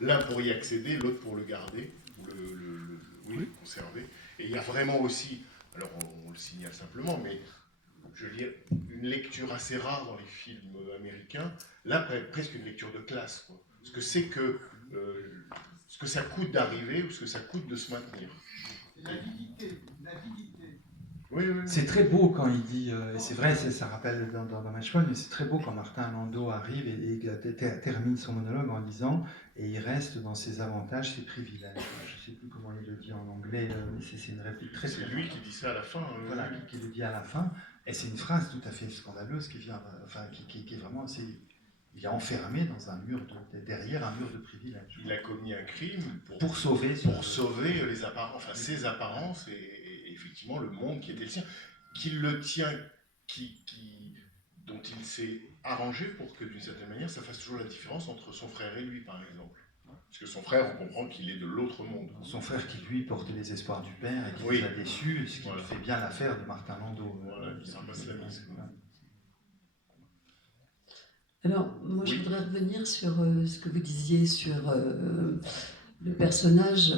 l'un pour y accéder, l'autre pour le garder, ou oui, le conserver. Et il y a vraiment aussi, alors on le signale simplement, mais je veux dire, une lecture assez rare dans les films américains, là presque une lecture de classe, quoi. Ce que c'est que, ce que ça coûte d'arriver ou ce que ça coûte de se maintenir. L'avidité, l'avidité. Oui, oui, oui. C'est très beau quand il dit, et c'est vrai, ça rappelle dans Matchpoint, mais c'est très beau quand Martin Landau arrive et termine son monologue en disant et il reste dans ses avantages, ses privilèges. Je ne sais plus comment il le dit en anglais, mais c'est une réplique très C'est lui qui dit ça à la fin. Voilà, qui le dit à la fin, et c'est une phrase tout à fait scandaleuse qui vient, enfin, qui est vraiment assez. Il est enfermé dans un mur derrière un mur de privilèges. Il a commis un crime pour sauver les apparences, enfin ses apparences et effectivement le monde qui était le sien, qu'il le tient, dont il s'est arrangé pour que d'une certaine manière ça fasse toujours la différence entre son frère et lui, par exemple. Parce que son frère, on comprend qu'il est de l'autre monde. Son frère qui, lui, portait les espoirs du père et qui les a déçus, ce qui fait bien l'affaire de Martin Landau. Voilà, c'est un islamisme. Alors, moi, je voudrais revenir sur ce que vous disiez sur le personnage